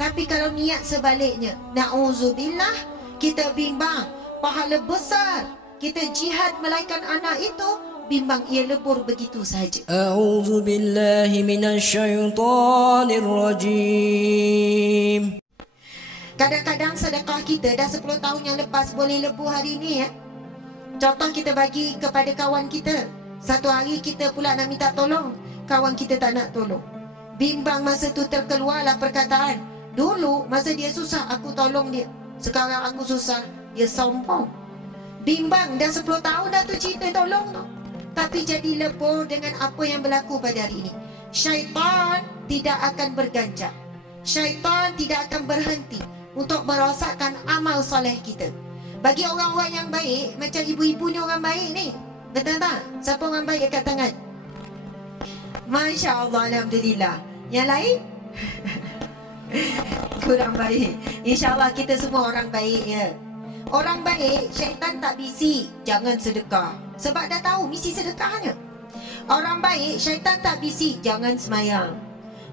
Tapi kalau niat sebaliknya, na'udzubillah, kita bimbang pahala besar, kita jihad melahirkan anak itu, bimbang ia lebur begitu saja. A'udzu billahi minasyaitonir rajim. Kadang-kadang sedekah kita dah 10 tahun yang lepas boleh lebur hari ini, ya. Contoh, kita bagi kepada kawan kita, satu hari kita pula nak minta tolong, kawan kita tak nak tolong. Bimbang masa tu terkeluarlah perkataan, dulu masa dia susah aku tolong dia, sekarang aku susah dia sombong. Bimbang dah 10 tahun dah tu cerita tolong tu, tapi jadi lebur dengan apa yang berlaku pada hari ini. Syaitan tidak akan berganjak, syaitan tidak akan berhenti untuk merosakkan amal soleh kita. Bagi orang-orang yang baik, macam ibu-ibu ni orang baik ni, betul tak? Siapa orang baik angkat tangan? Masya Allah, alhamdulillah. Yang lain? Kurang baik. InsyaAllah kita semua orang baik, ya. Orang baik, syaitan tak bisik jangan sedekah, sebab dah tahu misi sedekahnya. Orang baik, syaitan tak bisik jangan semayang,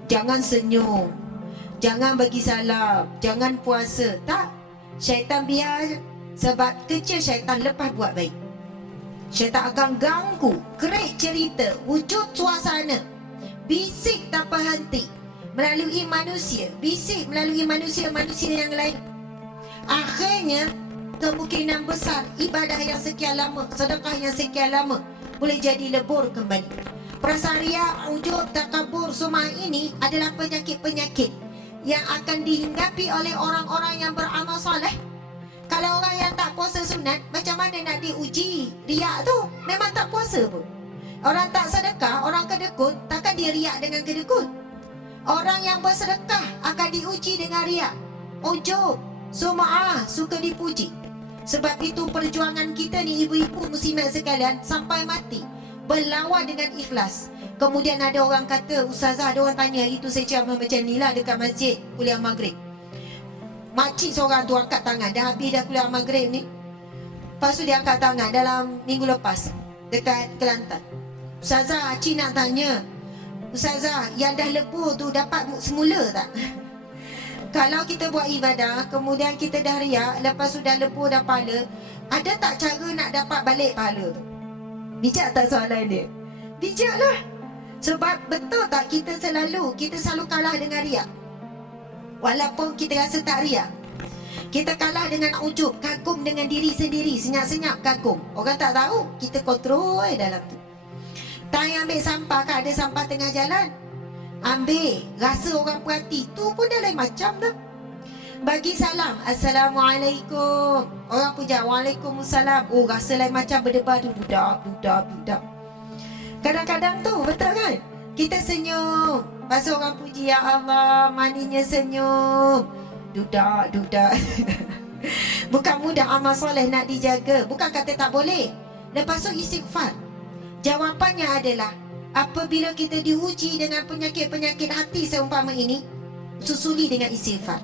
jangan senyum, jangan bagi salam, jangan puasa. Tak, syaitan biar je. Sebab kerja syaitan lepas buat baik, syaitan akan ganggu, kerik cerita, wujud suasana, bisik tak berhenti melalui manusia, bisik melalui manusia-manusia yang lain. Akhirnya kemungkinan besar ibadah yang sekian lama, sedekah yang sekian lama boleh jadi lebur kembali. Perasaan riak, ujub, takabur, semua ini adalah penyakit-penyakit yang akan dihinggapi oleh orang-orang yang beramal soleh. Kalau orang yang tak puasa sunat, macam mana nak diuji riak tu? Memang tak puasa pun. Orang tak sedekah, orang kedekut, takkan dia riak dengan kedekut. Orang yang bersedekah akan diuji dengan riak, ujub, sum'ah, suka dipuji. Sebab itu perjuangan kita ni, ibu-ibu muslimat sekalian, sampai mati berlawan dengan ikhlas. Kemudian ada orang kata, ustazah, ada orang tanya, itu saya ceramah macam ni lah dekat masjid kuliah maghrib. Makcik seorang tu angkat tangan, dah habis dah kuliah maghrib ni. Lepas tu dia angkat tangan dalam minggu lepas dekat Kelantan. Ustazah, cik nak tanya, ustazah, yang dah lebur tu dapat semula tak? Kalau kita buat ibadah, kemudian kita dah riak, lepas tu dah lebur dah pahala, ada tak cara nak dapat balik pahala tu? Bijak tak soalan dia? Bijak lah. Sebab betul tak kita selalu kalah dengan riak. Walaupun kita rasa tak riak, kita kalah dengan ujub, kagum dengan diri sendiri, senyap-senyap kagum. Orang tak tahu, kita kontrol dalam tu. Tak yang ambil sampah, kan ada sampah tengah jalan, ambil, rasa orang perhati, tu pun dah lain macam dah. Bagi salam, Assalamualaikum, orang pun jawab Waalaikumsalam, oh rasa lain macam, berdebar tu, dudak. Kadang-kadang tu, betul kan? Kita senyum, pasal orang puji, ya Allah, maninya senyum, dudak. Bukan mudah amal soleh nak dijaga, bukan kata tak boleh. Lepas tu istighfar. Jawapannya adalah, apabila kita diuji dengan penyakit-penyakit hati seumpama ini, susuli dengan istighfar.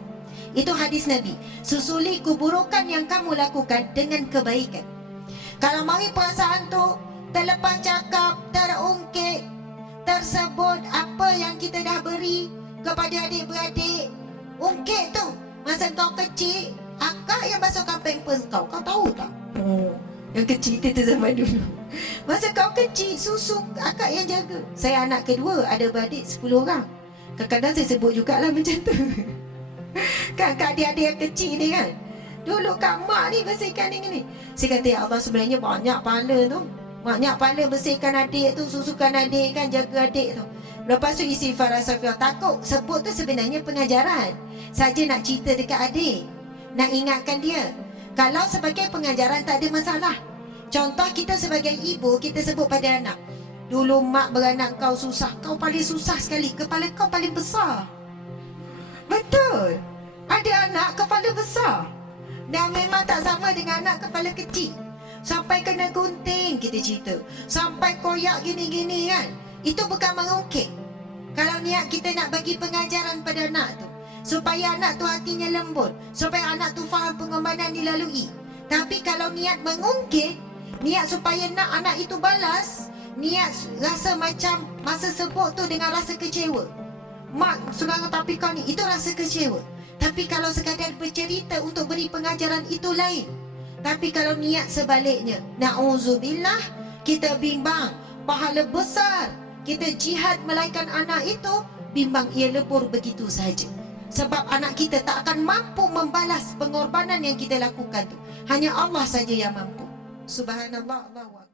Itu hadis Nabi, susuli keburukan yang kamu lakukan dengan kebaikan. Kalau mari perasaan tu terlepas cakap, terungkit, tersebut apa yang kita dah beri kepada adik-beradik, ungkit tu masa kau kecil, akak yang basuhkan pampers kau tahu tak? Yang kecil kita zaman dulu, masa kau kecil, susu akak yang jaga. Saya anak kedua, ada beradik 10 orang. Kadang-kadang saya sebut jugalah macam tu. Kan adik-adik yang kecil ni kan, dulu kak mak ni bersihkan ni. Saya kata, ya Allah, sebenarnya banyak pahala tu, banyak pahala bersihkan adik tu, susukan adik kan, jaga adik tu. Lepas tu istighfar, astagfirullah. Takut sebut tu sebenarnya pengajaran, saja nak cerita dekat adik, nak ingatkan dia. Kalau sebagai pengajaran tak ada masalah. Contoh, kita sebagai ibu, kita sebut pada anak, dulu mak beranak kau susah, kau paling susah sekali, kepala kau paling besar. Betul, ada anak kepala besar dan memang tak sama dengan anak kepala kecil. Sampai kena gunting, kita cerita, sampai koyak gini-gini kan. Itu bukan mengungkit. Kalau niat kita nak bagi pengajaran pada anak tu, supaya anak tu hatinya lembut, supaya anak tu faham pengorbanan dilalui. Tapi kalau niat mengungkit, niat supaya nak anak itu balas, niat rasa macam masa sebut tu dengan rasa kecewa, mak sekarang tapi kau ni, itu rasa kecewa. Tapi kalau sekadar bercerita untuk beri pengajaran, itu lain. Tapi kalau niat sebaliknya, na'udzubillah, kita bimbang pahala besar kita jihad melahirkan anak itu, bimbang ia lebur begitu saja. Sebab anak kita tak akan mampu membalas pengorbanan yang kita lakukan tu. Hanya Allah saja yang mampu. Subhanallah, Allahu Akbar.